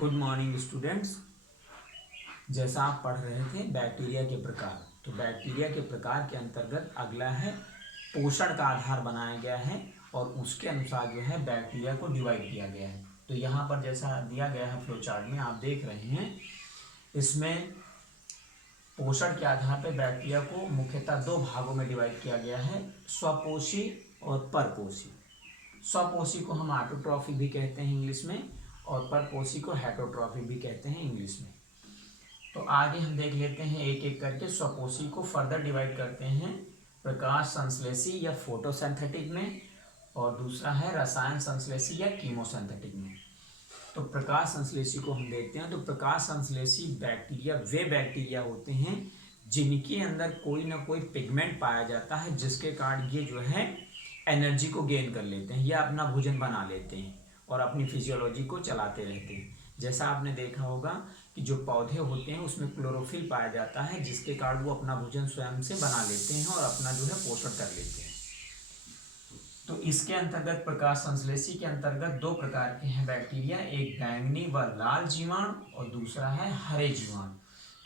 Good morning students. जैसा आप पढ़ रहे थे बैक्टीरिया के प्रकार, तो बैक्टीरिया के प्रकार के अंतर्गत अगला है पोषण का आधार बनाया गया है और उसके अनुसार जो है बैक्टीरिया को डिवाइड किया गया है। तो यहाँ पर जैसा दिया गया है फ्लो चार्ट में आप देख रहे हैं, इसमें पोषण के आधार पर बैक्टीरिया को मुख्यतः दो भागों में डिवाइड किया गया है, स्वपोषी और परपोषी। स्वपोषी को हम ऑटोट्रॉफी भी कहते हैं इंग्लिश में और परपोषी को हेटरोट्रॉफी भी कहते हैं इंग्लिश में। तो आगे हम देख लेते हैं एक एक करके। स्वपोषी को फर्दर डिवाइड करते हैं प्रकाश संश्लेषी या फोटोसिंथेटिक में, और दूसरा है रसायन संश्लेषी या कीमोसिंथेटिक में। तो प्रकाश संश्लेषी को हम देखते हैं। तो प्रकाश संश्लेषी बैक्टीरिया वे बैक्टीरिया होते हैं जिनके अंदर कोई ना कोई पिगमेंट पाया जाता है, जिसके कारण ये जो है एनर्जी को गेन कर लेते हैं या अपना भोजन बना लेते हैं और अपनी फिजियोलॉजी को चलाते रहते हैं। जैसा आपने देखा होगा कि जो पौधे होते हैं उसमें क्लोरोफिल पाया जाता है, जिसके कारण वो अपना भोजन स्वयं से बना लेते हैं और अपना जो है पोषण कर लेते हैं। तो इसके अंतर्गत प्रकाश संश्लेषी के अंतर्गत दो प्रकार के हैं बैक्टीरिया, एक बैंगनी व लाल जीवाणु और दूसरा है हरे जीवाणु।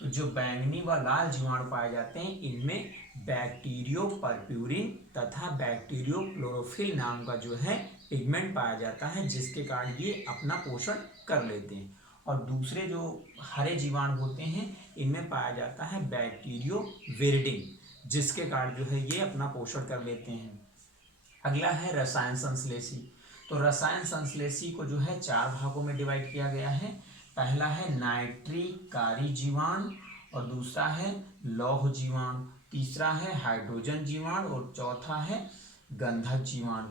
तो जो बैंगनी व लाल जीवाणु पाए जाते हैं इनमें बैक्टीरियो परप्यूरिन तथा बैक्टीरियो क्लोरोफिल नाम का जो है पिगमेंट पाया जाता है, जिसके कारण ये अपना पोषण कर लेते हैं। और दूसरे जो हरे जीवाणु होते हैं इनमें पाया जाता है बैक्टीरियो विरिडिन, जिसके कारण जो है ये अपना पोषण कर लेते हैं। अगला है रसायन संश्लेषी। तो रसायन संश्लेषी को जो है चार भागों में डिवाइड किया गया है। पहला है नाइट्रिकारी जीवाणु और दूसरा है लौह जीवाणु, तीसरा है हाइड्रोजन जीवाणु और चौथा है गंधक जीवाणु।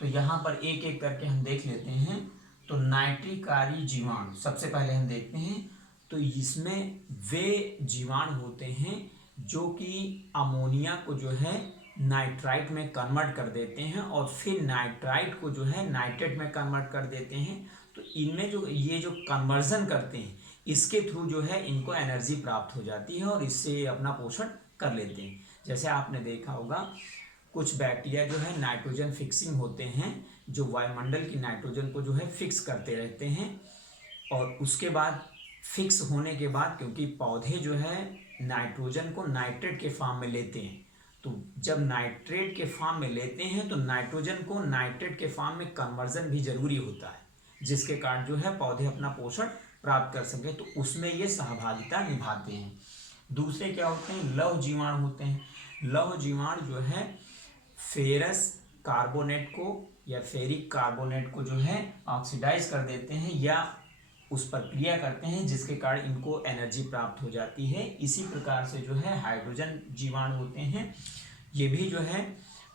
तो यहाँ पर एक एक करके हम देख लेते हैं। तो नाइट्रिकारी जीवाणु सबसे पहले हम देखते हैं। तो इसमें वे जीवाणु होते हैं जो कि अमोनिया को जो है नाइट्राइट में कन्वर्ट कर देते हैं और फिर नाइट्राइट को जो है नाइट्रेट में कन्वर्ट कर देते हैं। तो इनमें जो ये जो कन्वर्जन करते हैं इसके थ्रू जो है इनको एनर्जी प्राप्त हो जाती है और इससे अपना पोषण कर लेते हैं। जैसे आपने देखा होगा कुछ बैक्टीरिया जो है नाइट्रोजन फिक्सिंग होते हैं, जो वायुमंडल की नाइट्रोजन को जो है फिक्स करते रहते हैं और उसके बाद फिक्स होने के बाद क्योंकि पौधे जो है नाइट्रोजन को नाइट्रेट के फॉर्म में लेते हैं, तो जब नाइट्रेट के फॉर्म में लेते हैं तो नाइट्रोजन को नाइट्रेट के फॉर्म में कन्वर्जन भी जरूरी होता है, जिसके कारण जो है पौधे अपना पोषण प्राप्त कर सके, तो उसमें ये सहभागिता निभाते हैं। दूसरे क्या होते हैं, लौह जीवाणु होते हैं। लौह जीवाणु जो है फेरस कार्बोनेट को या फेरिक कार्बोनेट को जो है ऑक्सीडाइज कर देते हैं या उस पर क्रिया करते हैं, जिसके कारण इनको एनर्जी प्राप्त हो जाती है। इसी प्रकार से जो है हाइड्रोजन जीवाणु होते हैं, ये भी जो है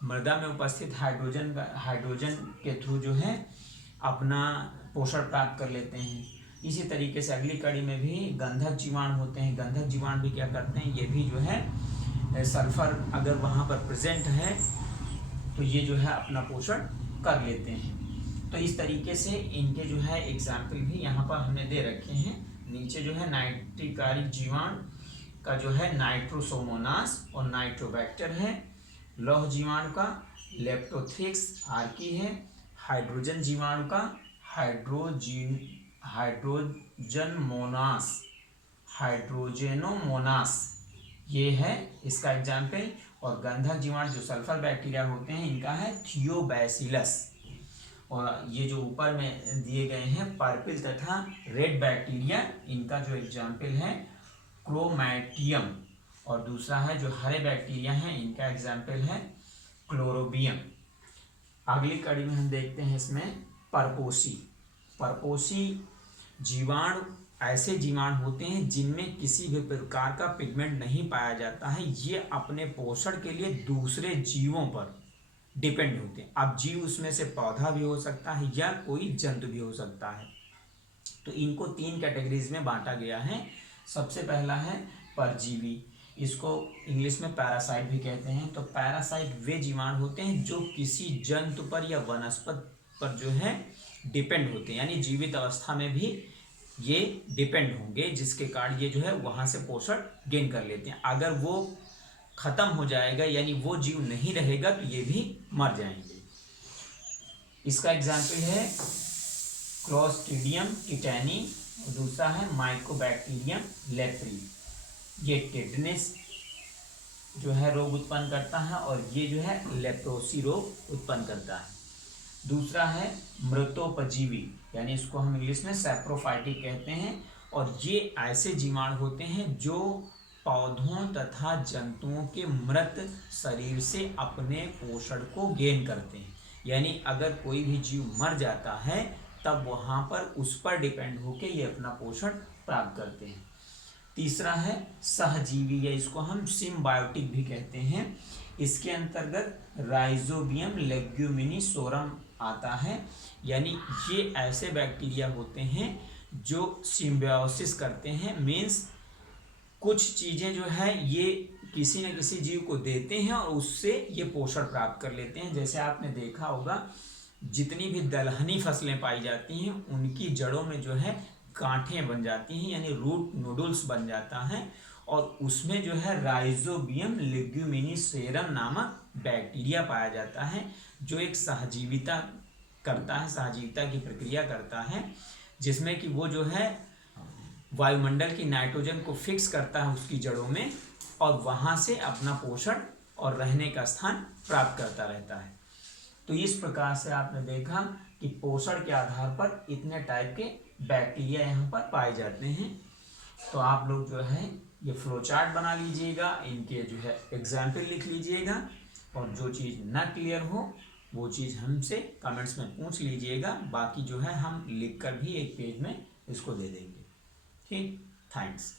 मृदा में उपस्थित हाइड्रोजन के थ्रू जो है अपना पोषण प्राप्त कर लेते हैं। इसी तरीके से अगली कड़ी में भी गंधक जीवाणु होते हैं। गंधक जीवाणु भी क्या करते हैं, ये भी जो है सल्फर अगर वहाँ पर प्रेजेंट है तो ये जो है अपना पोषण कर लेते हैं। तो इस तरीके से इनके जो है एग्जाम्पल भी यहाँ पर हमने दे रखे हैं। नीचे जो है नाइट्रिकारी जीवाणु का जो है नाइट्रोसोमोनास और नाइट्रोबैक्टर है। लौह जीवाणु का लेप्टोथ्रिक्स आर्की है। हाइड्रोजन जीवाणु का हाइड्रोजेनोमोनास ये है इसका एग्जाम्पल। और गंधक जीवाणु जो सल्फर बैक्टीरिया होते हैं इनका है थियोबैसिलस। और ये जो ऊपर में दिए गए हैं पर्पिल तथा रेड बैक्टीरिया, इनका जो एग्जाम्पल है क्रोमैटियम। और दूसरा है जो हरे बैक्टीरिया हैं इनका एग्जाम्पल है क्लोरोबियम। अगली कड़ी में हम देखते हैं इसमें परपोषी। परपोषी जीवाणु ऐसे जीवाणु होते हैं जिनमें किसी भी प्रकार का पिगमेंट नहीं पाया जाता है। ये अपने पोषण के लिए दूसरे जीवों पर डिपेंड होते हैं। अब जीव उसमें से पौधा भी हो सकता है या कोई जंतु भी हो सकता है। तो इनको तीन कैटेगरीज में बांटा गया है। सबसे पहला है परजीवी, इसको इंग्लिश में पैरासाइट भी कहते हैं। तो पैरासाइट वे जीवाणु होते हैं जो किसी जंतु पर या वनस्पति पर जो है डिपेंड होते हैं, यानी जीवित अवस्था में भी ये डिपेंड होंगे, जिसके कारण ये जो है वहाँ से पोषण गेन कर लेते हैं। अगर वो खत्म हो जाएगा यानी वो जीव नहीं रहेगा तो ये भी मर जाएंगे। इसका एग्जाम्पल है क्लोस्ट्रीडियम टिटेनी और दूसरा है माइकोबैक्टीरियम लेप्री। ये टिटनेस जो है रोग उत्पन्न करता है और ये जो है लेप्रोसी रोग उत्पन्न करता है। दूसरा है मृतोपजीवी, यानी इसको हम इंग्लिश में सैप्रोफाइटिक कहते हैं, और ये ऐसे जीवाणु होते हैं जो पौधों तथा जंतुओं के मृत शरीर से अपने पोषण को गेन करते हैं। यानी अगर कोई भी जीव मर जाता है तब वहाँ पर उस पर डिपेंड होकर ये अपना पोषण प्राप्त करते हैं। तीसरा है सहजीवी, या इसको हम सिम्बायोटिक भी कहते हैं। इसके अंतर्गत राइजोबियम लेग्यूमिनिसोरम आता है, यानी ये ऐसे बैक्टीरिया होते हैं जो सिम्बायोसिस करते हैं। मीन्स कुछ चीज़ें जो है ये किसी न किसी जीव को देते हैं और उससे ये पोषण प्राप्त कर लेते हैं। जैसे आपने देखा होगा जितनी भी दलहनी फसलें पाई जाती हैं उनकी जड़ों में जो है गांठें बन जाती हैं, यानी रूट नूडल्स बन जाता है, और उसमें जो है राइजोबियम लेग्यूमिनिसेरम नामक बैक्टीरिया पाया जाता है जो एक सहजीविता करता है, सहजीविता की प्रक्रिया करता है, जिसमें कि वो जो है वायुमंडल की नाइट्रोजन को फिक्स करता है उसकी जड़ों में और वहाँ से अपना पोषण और रहने का स्थान प्राप्त करता रहता है। तो इस प्रकार से आपने देखा कि पोषण के आधार पर इतने टाइप के बैक्टीरिया यहाँ पर पाए जाते हैं। तो आप लोग जो है ये फ्लो चार्ट बना लीजिएगा, इनके जो है एग्जाम्पल लिख लीजिएगा, और जो चीज़ ना क्लियर हो वो चीज़ हमसे कमेंट्स में पूछ लीजिएगा। बाकी जो है हम लिख कर भी एक पेज में इसको दे देंगे। ठीक, थैंक्स।